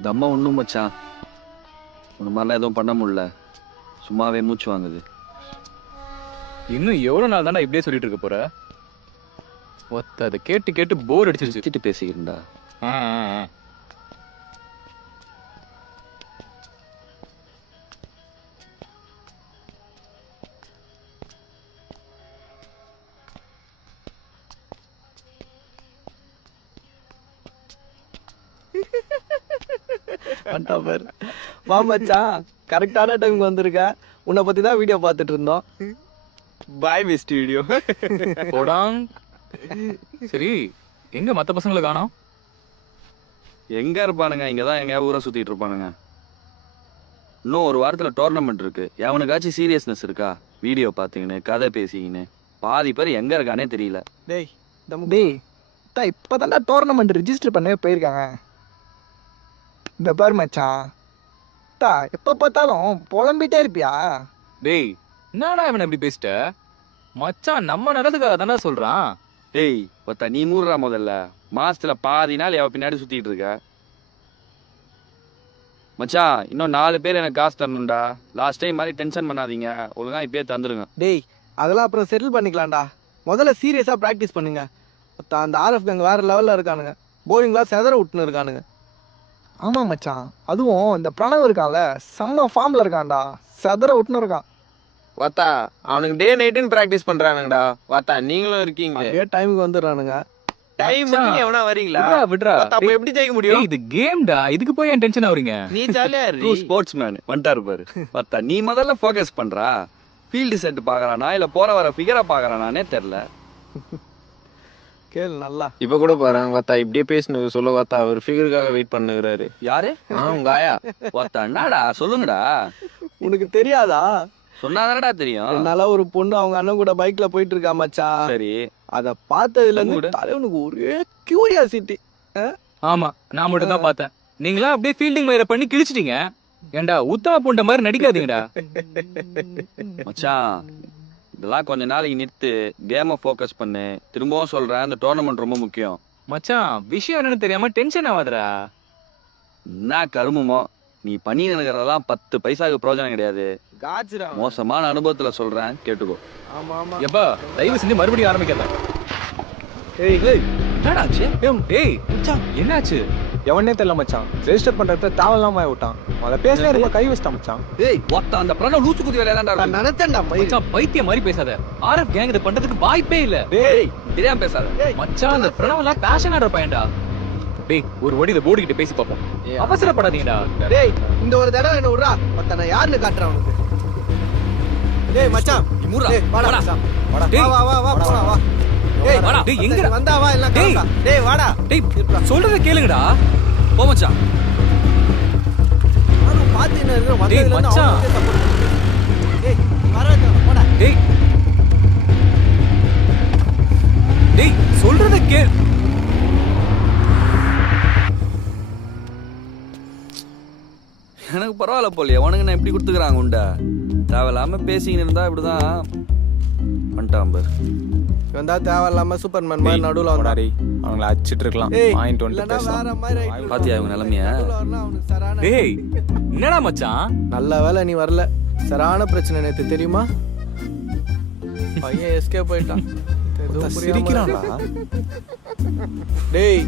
இந்த அம்மா ஒன்றும் மச்சான். உன்ன மாதிரிலாம் எதுவும் பண்ண முடியல. சும்மாவே மூச்சு வாங்குது. இன்னும் எவ்வளவு நாள் தானே இப்படியே சொல்லிட்டு இருக்க போற? ஒத்த அதை கேட்டு கேட்டு போர் அடிச்சிருச்சு. சுத்திட்டு பேசிக்கிறேன்டா ஆ, ஆ, வந்துட்டான் பாரு வா மச்சான் கரெக்டான டைமுக்கு வந்திருக்க. உன்னை பத்தி தான் வீடியோ பார்த்துட்டு இருந்தோம். பாய் பெஸ்ட் வீடியோ போடாங் சரி எங்க மத்த பசங்களை காணோம்? எங்க இருப்பானுங்க? இங்க தான் எங்கேயா ஊரை சுத்திட்டு இருப்பானுங்க. இன்னும் ஒரு வாரத்துல டோர்னமெண்ட் இருக்கு. எவனுக்காச்சும் சீரியஸ்னஸ் இருக்கா? வீடியோ பார்த்துக்கின்னு கதை பேசிக்கின்னு. பாதி பேர் எங்க இருக்கானே தெரியல. டேய் டேய் தா இப்போதான்டா டோர்னமெண்ட் ரிஜிஸ்டர் பண்ணவே போயிருக்காங்க. இந்த பாரு மச்சான். தா எப்போ பார்த்தாலும் புலம்பிட்டே இருப்பியா? டேய் என்னடா இவன் இப்படி பேசிட்ட? மச்சான் நம்ம நடத்துக்காக தானே சொல்றான்? டேய் ஒத்த நீ மூடுறா முதல்ல. மாசத்துல பாதி நாள் எவ பின்னாடி சுத்திட்டு இருக்க. மச்சான் இன்னும் நாலு பேர் எனக்கு காசு தரணும்டா. லாஸ்ட் டைம் மாதிரி டென்ஷன் பண்ணாதீங்க. ஒழுங்கா இப்பயே தந்துருங்க. டேய் அதெல்லாம் அப்புறம் செட்டில் பண்ணிக்கலாம்டா. முதல்ல சீரியஸாக ப்ராக்டிஸ் பண்ணுங்க. அந்த ஆர்எஃப் கேங் வேற லெவலில் இருக்கானுங்க. போலிங்லாம் செதற விட்டுன்னு இருக்கானுங்க. ஆமாம் மச்சான். அதுவும் இந்த பிரணவ் இருக்கான்ல செம்ம ஃபார்மில் இருக்கான்டா. செதற விட்டுன்னு இருக்கான். வாத்தா அவனுக்கு டே நைட்டுன்னு பிராக்டிஸ் பண்றானுங்கடா. வாத்தா நீங்களும் இருக்கீங்க. அதே டைமுக்கு வந்துடுறானுங்க. டைம். எவனா வரீங்களா? விட்றா விட்றா. வாத்தா, அப்ப எப்படி ஜெயிக்க டேய், முடியும் இது கேம்டா இதுக்கு போய் ஏன் டென்ஷன் ஆகுறீங்க நீ ஜாலியா இரு. ஸ்போர்ட்ஸ் மேன் வந்துட்டாரு பாரு பார்த்தா நீ முதல்ல ஃபோக்கஸ் பண்றா. ஃபீல்டு செட் பாக்குறானா இல்ல போற வர ஃபிகரா பாக்குறானானே தெரியல. கேளு நல்லா. இப்ப கூட பாரு வாத்தா இப்படியே பேசணும் சொல்ல வாத்தா அவர் ஃபிகருக்காக வெயிட் பண்ணுகிறாரு. யாரு? உங்க ஆயா? ஒருத்தன் என்னடா சொல்லுங்கடா. உனக்கு தெரியாதா? சொன்னாதானடா தெரியும். என்னால ஒரு பொண்ணு அவங்க அண்ணன் கூட பைக்ல போயிட்டு இருக்கா மச்சான் சரி. அத பார்த்ததுல நம்ம கூட? இருந்து தலைவனுக்கு ஒரே கியூரியாசிட்டி ஆமா நான் மட்டும் தான் பார்த்தேன். நீங்களா அப்படியே ஃபீல்டிங் மயிரை பண்ணி கிழிச்சிட்டீங்க. ஏன்டா உத்தம பூண்ட மாதிரி நடிக்காதீங்கடா. மச்சான் இதெல்லாம் கொஞ்ச நாளைக்கு நிறுத்து கேமை ஃபோக்கஸ் பண்ணு. திரும்பவும் சொல்றேன் இந்த டோர்னமெண்ட் ரொம்ப முக்கியம். மச்சான் விஷயம் என்னன்னு தெரியாம டென்ஷன் ஆகாதடா என்ன கருமமோ நீ பண்ணி நினைக்கிறதெல்லாம் பத்து பைசாக்கு பிரயோஜனம் கிடையாது. காச்சுடா மோசமான அனுபவத்துல சொல்றேன் கேட்டுக்கோ. ஆமா ஆமா. எப்பா தயவு செஞ்சு மறுபடியும் ஆரம்பிக்காத. ஏய் ஏய் என்னடா ஆச்சு? ஏய் மச்சான் என்னாச்சு? எவனே தெரியல மச்சான். ரெஜிஸ்டர் பண்றத தேவையில்லாம விட்டான். அத பேசவே இருக்க கை வச்சிட்டான் மச்சான். ஏய் ஒத்த அந்த பிரணவ் லூசு குதி வேலையாண்டா நான் நினைச்சேன்டா மச்சான் பைத்தியம் மாதிரி பேசாத. ஆர்எஃப் கேங் இதை பண்றதுக்கு வாய்ப்பே இல்ல. டேய் தெரியாம பேசாத. மச்சான் அந்த பிரணவெல்லாம் பேஷன் ஆடுற பையன்டா. டேய் ஒரு வடி இதை போர்டு கிட்ட பேசி பார்ப்போம். அவசரப்படாதீங்கடா. டேய் இந்த ஒரு தடவை என்ன விடுறா? மத்த நான் யாருன்னு காட்டுறேன் உனக்கு டேய் மச்சான். டேய் வாடா. வாடா. டேய். வா வா வா போலாம் வா. டேய் வாடா. டேய், எங்கடா? நீ வந்தா வா எல்லாம் டேய். டேய் வாடா. டேய் சொல்றத கேளுங்கடா. போ மச்சான். நானும் பாத்து என்ன டேய், வந்ததுல இருந்து மச்சான். டேய் போடா டேய். டேய் சொல்றத கேள் எனக்கு பரவாயில்ல போல எவனுங்க நான் எப்படி கொடுத்துக்கிறாங்க உண்டா? தேவையில்லாம பேசிக்கின்னு இருந்தா இப்படிதான். பண்ணிட்டான் பாரு. இவன் தான் தேவையில்லாம சூப்பர்மேன் மாதிரி நடுவுல வந்தான். அவங்கள அடிச்சிட்டு இருக்கலாம் வந்துட்டு இல்லனா பேசலாம். பாத்தியா இவங்க நிலைமைய? டேய் என்னடா மச்சான்? நல்ல வேளை நீ வரல. சரான பிரச்சனை நேத்து தெரியுமா? பையன் எஸ்கே போயிட்டான். இருக்கு. டேய்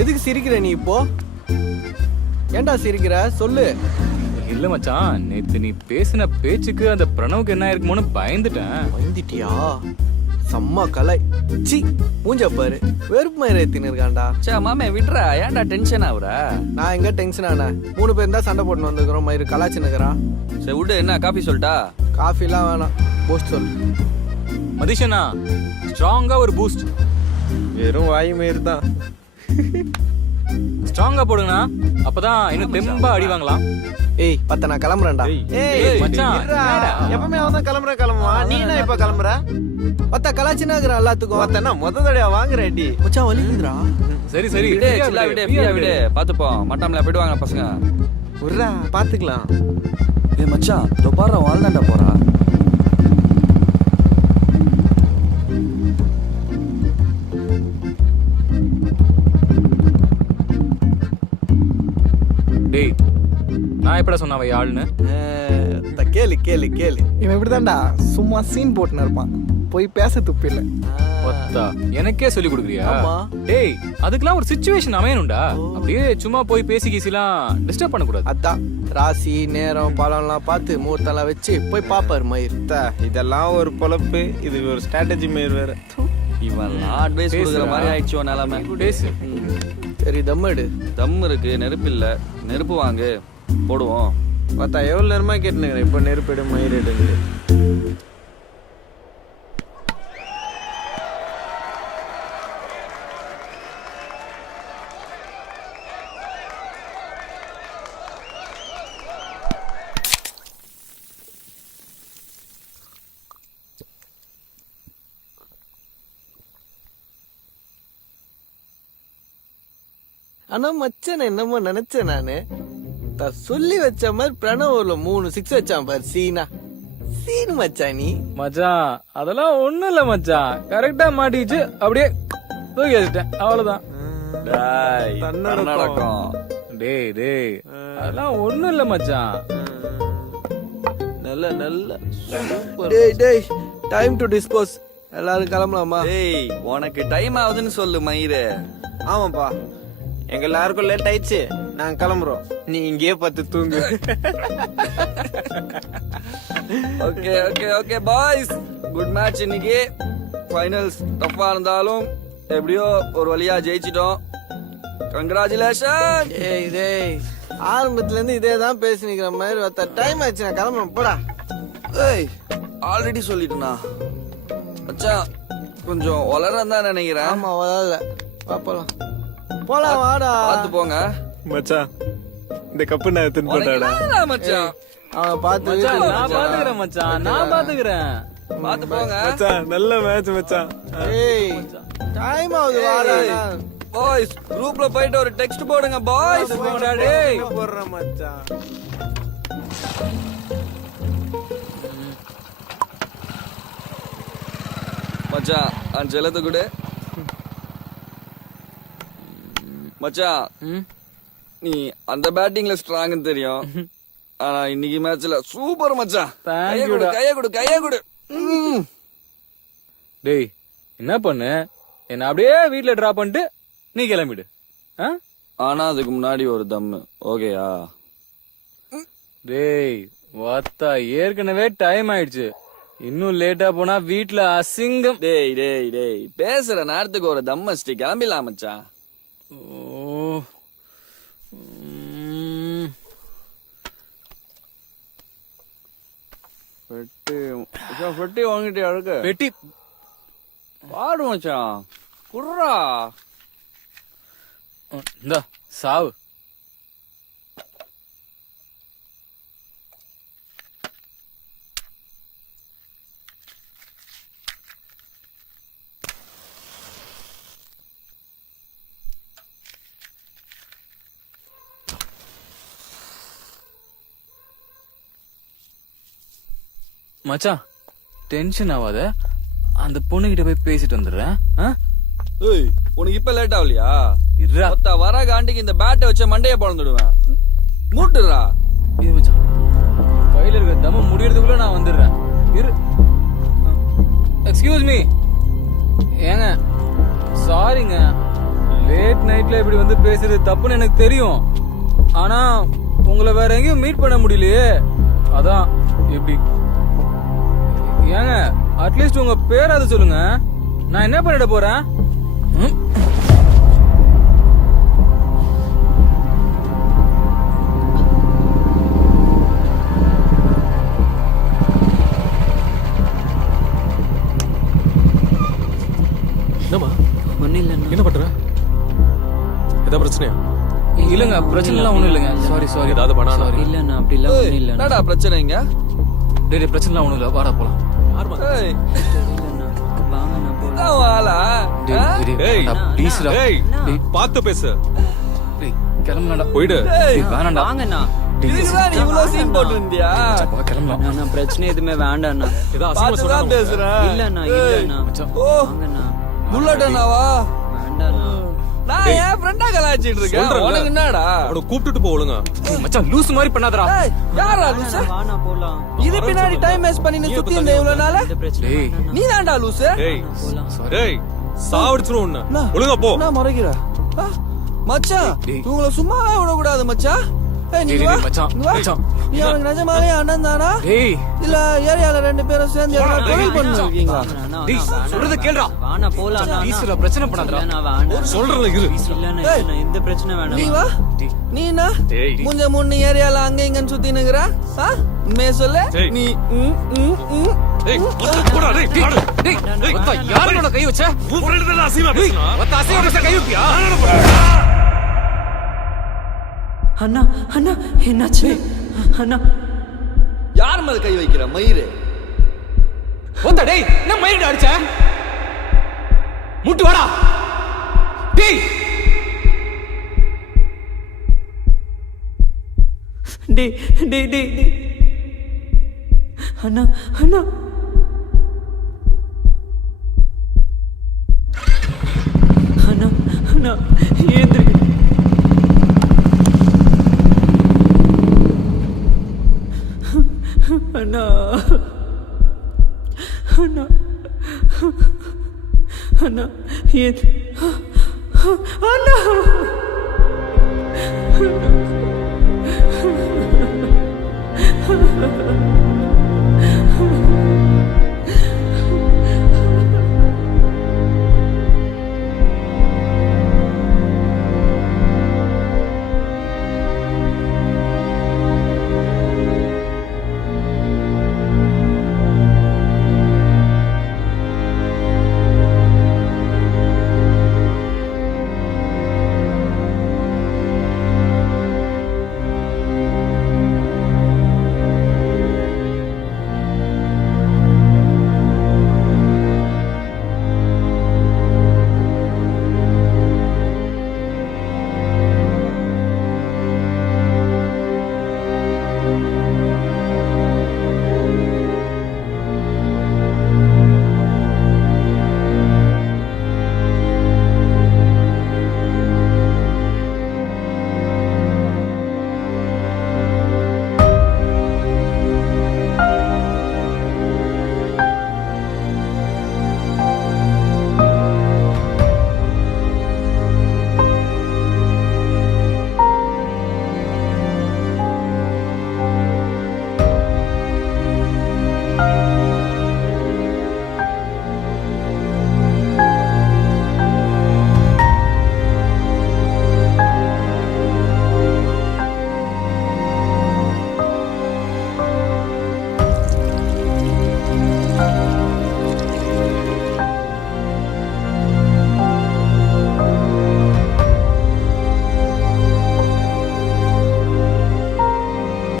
எதுக்கு சிரிக்கிற நீ இப்போ? ஏன்டா சிரிக்கிற? சொல்லு. இல்ல மச்சான் நேத்து நீ பேசின பேச்சுக்கு அந்த பிரணவுக்கு என்ன இருக்குமோன்னு பயந்துட்டேன். வந்துட்டியா செம்ம கலை. சி மூஞ்ச பாரு. வெறுப்பு மயிரை ஏத்தின்னு இருக்கான்டா. சே மாமே விட்றா. ஏன்டா டென்ஷன் ஆகுற நான் எங்க டென்ஷன் ஆனேன் மூணு பேர் தான் சண்டை போட்டு வந்துக்கிறோம் மயிறு கலாச்சி நிற்கிறான் சரி விடு. என்ன காஃபி சொல்லிட்டா? காஃபிலாம் வேணாம். போஸ்ட் சொல்லு மதிஷனா ஸ்ட்ராங்கா ஒரு பூஸ்ட் வெறும் வாய் மயிர் தான் ஸ்ட்ராங்கா போடுங்கண்ணா. அப்பதான் இன்னும் தெம்பா அடி வாங்கலாம். ஏய் பத்த நான் கிளம்புறேன்டா. ஏய், மச்சான்? எப்பவுமே அவன் தான் கிளம்புற கிளம்புவா நீ என்ன இப்ப கிளம்புற? பத்த கலாச்சினாக்குறான் எல்லாத்துக்கும். வாத்தா முத தடவை வாங்குற அடி மச்சான் வலிக்குதுடா. சரி சரி. விடு சில்லா விடு விடு, ஃப்ரீயா விடு. பாத்துப்போம். மட்டாமல போயிடுவாங்க பசங்க. விட்றா பாத்துக்கலாம். ஏய் மச்சான் இதோ பாரு வாழ்ந்தாண்டா போறா. டேய் நான் எப்படா சொன்ன அவ ஆளுன்னு இந்த கேளு கேளு கேளு. இவன் இப்படிதான்டா சும்மா சீன் போட்டுன்னு இருப்பான். போய் பேச துப்பு இல்லை ஒத்தா எனக்கே சொல்லி கொடுக்குறியா. டேய் அதுக்கெல்லாம் ஒரு சுச்சுவேஷன் அமையணும்டா. அப்படியே சும்மா போய் பேசி கீசிலாம் டிஸ்டர்ப் பண்ணக்கூடாது. அதான். ராசி நேரம் பழம்லாம் பார்த்து முகூர்த்தம்லாம் வச்சு போய் பாப்பாரு மயிர். இதெல்லாம் ஒரு பொழப்பு. இது ஒரு ஸ்ட்ராட்டஜி மாரி வேற. இவன்லாம் அட்வைஸ் கொடுக்குற. மாதிரி ஆயிடுச்சு நிலைமை. பேசு. சரி தம்மடு தம் இருக்கு நெருப்பு இல்ல. நெருப்பு வாங்கு. போடுவோம். பார்த்தா எவ்வளவு நேரமா கேட்டுனுக்கிறேன். இப்போ நெருப்பிடு மயிர் ஆனா மச்சான் என்னமோ நினைச்சேன் நானு. த- சொல்லி வச்ச மாதிரி பிரணவ்ல மூணு சிக்ஸ் வச்சான் பாரு சீனா. சீன் மச்சான் நீ. மச்சான் அதெல்லாம் ஒண்ணும் இல்ல மச்சான். கரெக்டா மாட்டிச்சு அப்படியே தூக்கி வச்சுட்டேன். அவ்வளவுதான். தன்னடக்கம். டேய் டேய் அதெல்லாம் ஒண்ணும் இல்ல மச்சான். நல்ல நல்ல டேய் டேய் டைம் டு டிஸ்போஸ் எல்லாரும் கிளம்பலாமா? டேய் உனக்கு டைம் ஆகுதுன்னு சொல்லு மயிறு. ஆமாப்பா. எங்க எல்லாருக்கும் லேட் ஆயிடுச்சு. நாங்க கிளம்புறோம். நீ இங்கேயே பார்த்து தூங்கு. Okay okay okay boys good match இன்னைக்கு. ஃபைனல்ஸ் டஃப்பா இருந்தாலும் எப்படியோ ஒரு வழியா ஜெயிச்சிட்டோம். கங்க்ராச்சுலேஷன் டேய் டேய் ஆரம்பத்துல இருந்து இதே தான் பேசினிக்கிற மாதிரி ஒருத்த டைம் ஆயிடுச்சு நான் கிளம்புறேன். போடா. ஏய் ஆல்ரெடி சொல்லிட்டேனா? மச்சான் கொஞ்சம் வளரன் தான் நினைக்கிறேன். ஆமா வரல வா போலாம் போலாம் வாடா. பார்த்து போங்க. மச்சான் இந்த கப்பு நான் உனக்கு போட்டாடா. மச்சான் அவன் வீட்டுக்கு நான் பாத்துக்கிறேன் மச்சான் நான் பாத்துக்கிறேன் பார்த்து போங்க. மச்சான் நல்ல மேட்ச் மச்சான் ஏய் டைம் ஆகுது வாடா. பாய்ஸ் குரூப்ல போயிட்டு ஒரு டெக்ஸ்ட் போடுங்க பாய்ஸ் டேய். போடுறேன் மச்சான் மச்சான் அந்த செல்லத்தை கொடு. மச்சான் ம்? நீ அந்த பேட்டிங்ல ஸ்ட்ராங்னு தெரியும். ஆனா இன்னைக்கு மேட்ச்ல சூப்பர் மச்சான். கைய கொடு. கைய கொடு கைய கொடு. டேய் என்ன பண்ணு? என்ன அப்படியே வீட்ல டிராப் பண்ணிட்டு நீ கிளம்பிடு? ஆனா அதுக்கு முன்னாடி ஒரு தம்மு ஓகேயா டேய் வாத்தா ஏற்கனவே டைம் ஆயிடுச்சு. இன்னும் லேட்டா போனா வீட்ல அசிங்கம். டேய் டேய் டேய் பேசுற நேரத்துக்கு ஒரு தம் அடிச்சுட்டு கிளம்பிடலாம் மச்சான். ஓ ம். வெட்டி மச்சான் வெட்டி வாங்கிட்டு அழுக்க பெட்டி பாடு மச்சான். குர்ரா. இந்த சாவு. மச்சான் டென்ஷன் ஆகாத அந்த பொண்ணுகிட்ட போய் பேசிட்டு வந்துடுறேன்? ஏய் உனக்கு இப்ப லேட் ஆகலையா? இருடா. மொத்த வர காண்டிக்கு இந்த பேட்டை வச்ச மண்டைய பிறந்துடுவேன். மூட்டுறா. இரு மச்சான். கையில இருக்க தம்ம முடியறதுக்குள்ள நான் வந்துடுறேன். இரு. எக்ஸ்கியூஸ் மீ ஏங்க சாரிங்க லேட் நைட்ல இப்படி வந்து பேசுறது தப்புன்னு எனக்கு தெரியும். ஆனா உங்களை வேற எங்கேயும் மீட் பண்ண முடியலையே. அதான் இப்படி ஏங்க அட்லீஸ்ட் உங்க பேராவது சொல்லுங்க. நான் என்ன பண்ணிட போறேன்? ம்? என்னம்மா? ஒன்றும் இல்லைண்ணா. என்ன பண்ற? ஏதாவது பிரச்சனையா? இல்லைங்க பிரச்சனைலாம் ஒண்ணும் இல்லைங்க. சாரி சாரி ஏதாவது பண்ணானா? இல்லைண்ணா அப்படிலாம் ஒன்றும் இல்லைண்ணா. என்னடா பிரச்சனை இங்க? டேய் டேய், பிரச்சனைலாம் ஒண்ணும் இல்ல. வாடா போலாம். டேய், பார்த்து பேசு. கிளம்பலாம்டா. போயிடு. டேய், வேணாம்டா. வாங்கண்ணா பிரச்சனை எதுவுமே வேண்டாண்ணா பேசுறேன். இல்லண்ணா புல்லட் நான். என் ஃப்ரெண்டா கலாச்சிட்டு இருக்கேன். உனக்கு என்னடா? அவனை கூப்பிட்டுட்டு போ ஒழுங்கா. மச்சான் லூஸ் மாதிரி பண்ணாதடா. ஏய், யாரா போலாம். இது பின்னாடி டைம் வேஸ்ட் பண்ணி நீ சுத்தி இருந்த இவ்வளவு நாள? டேய். வேண்டாண்ணா. நீ தான்டா லூசு? டேய். போலாம். டேய் சாவடிச்சிரும் உன்னை. ஒழுங்கா போ. நான் முறைக்கிற. மச்சான். இவங்கள சும்மாவே விடக்கூடாது மச்சான். நீ அவனுக்கு நிஜமாலே அண்ணன் தானா டேய். இல்ல ஏரியால ரெண்டு பேரும் சேர்ந்து தொழில் அண்ணா, டேய். சொல்றத கேளுடா. போலாம் பிரச்சனை பண்ணாதடா. சொல்றல இரு. நீ வா. நீ என்ன. முஞ்ச முன்ன ஏரியால அங்க இங்கன்னு சுத்தி நிக்கிற உண்மையை சொல்லு. நீ ம், ம், ம். டேய் ஒத்த போடா டேய் டேய், வாடா. டேய், ஒத்த யாரு மேல கை வச்ச? உன் ஃப்ரெண்ட் தான் அசிமா பேசுனா ஒத்த அசைவ பேச கை வைப்பியா? அண்ணா அண்ணா என்னாச்சு? அண்ணா. யார் மேல கை வைக்கிற? மயிறு. ஒத்த டேய் என்ன மயிரிட அடிச்ச? முட்டு வாடா. டேய் டேய் டேய் டேய். அண்ணா அண்ணா. அண்ணா ஏன் அண்ணா